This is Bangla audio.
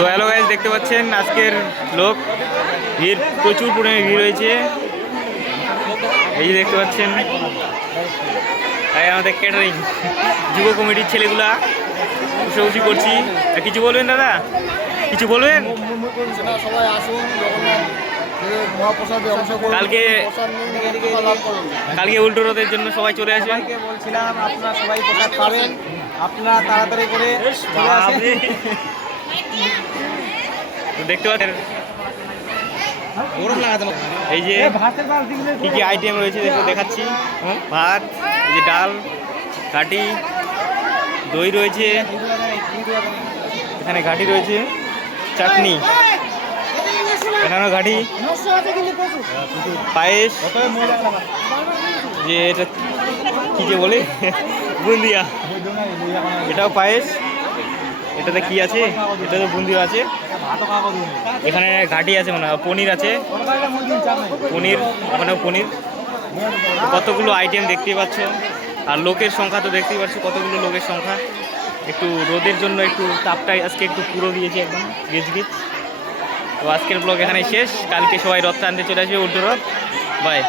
তো হ্যালো গাইস, দেখতে পাচ্ছেন আজকের লোক ভিড়, প্রচুর পরিমাণে ভিড় হয়েছে। এই যে দেখতে পাচ্ছেন আমাদের ক্যাটারিং যুব কমিটির ছেলেগুলা বসে করছি। কিছু বলবেন দাদা, কিছু বলবেন? কালকে উল্টো রথের জন্য সবাই চলে আসবে। বলছিলাম আপনারা সবাই প্রসাদ পাবেন, আপনারা তাড়াতাড়ি করে চলে আসেন। দেখতে পাচ্ছেন এই যে কি কি আইটেম রয়েছে দেখাচ্ছি। ভাত, এই যে ডাল, ঘাটি, দই রয়েছে, এখানে ঘাটি রয়েছে, চাটনি, এখানেও ঘাটি, পায়েস, যে এটা কি যে বলে বুন্দিয়া, এটাও পায়েস। এটাতে কি আছে? এটাতে বুন্দিয়া আছে, এখানে ঘাটি আছে, মানে পনির আছে, পনির, ওখানেও পনির। কতগুলো আইটেম দেখতেই পাচ্ছ, আর লোকের সংখ্যা তো দেখতেই পাচ্ছ কতগুলো লোকের সংখ্যা। একটু রোদের জন্য একটু তাপটাই আজকে একটু পুরো দিয়েছে, একদম গেজগিজ। তো আজকের ব্লগ এখানেই শেষ। কালকে সবাই রথ টানতে চলে আসবে, উল্টো রথ। বাই।